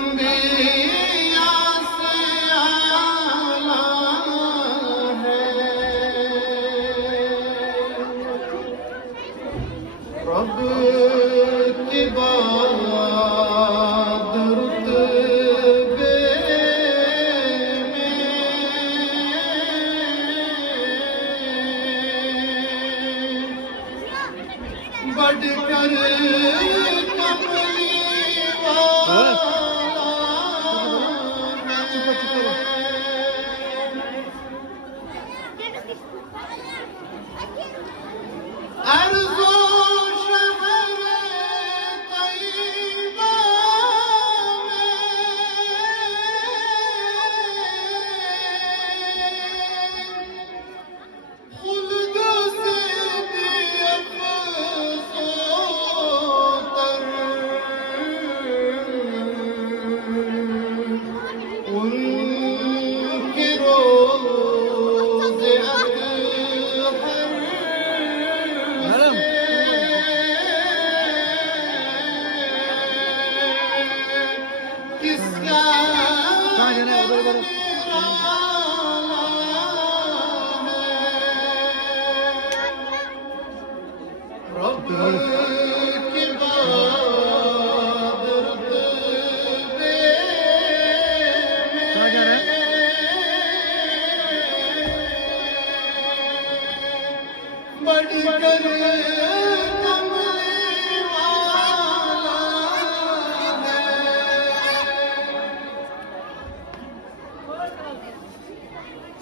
अंबिया से आला है। रब की बात रुतबे में बढ़कर कमली वाला अर्ज़ो शहर तैयबा में खुल्द से भी अफ़ज़ोतर उनके रोज़े अज़हर किसका रब की बात रुतबे में बढ़कर कमली वाला है।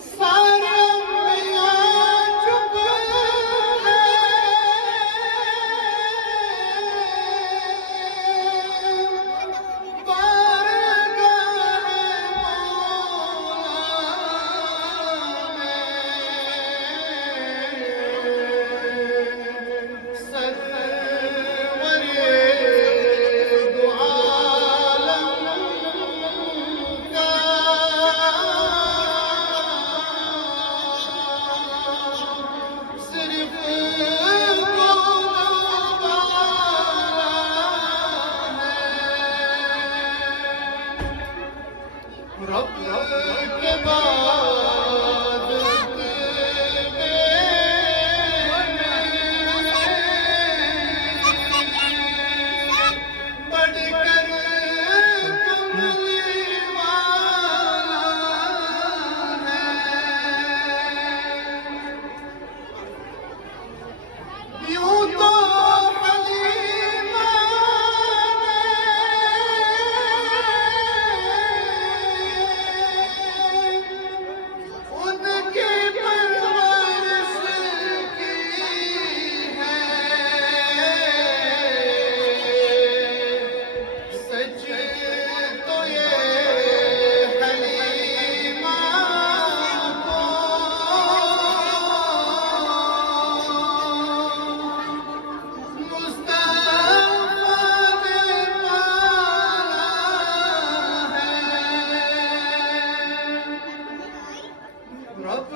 सारे अंबिया चुप है, बारगाह मौला में सरवरे दो आलम का सिर्फ रब के बाद बढ़कर कमली वाला है। यूं तो हलीमा उनकी परवरिश की है। सच तो ये हलीमा को मुस्तफा ने पाला है। रब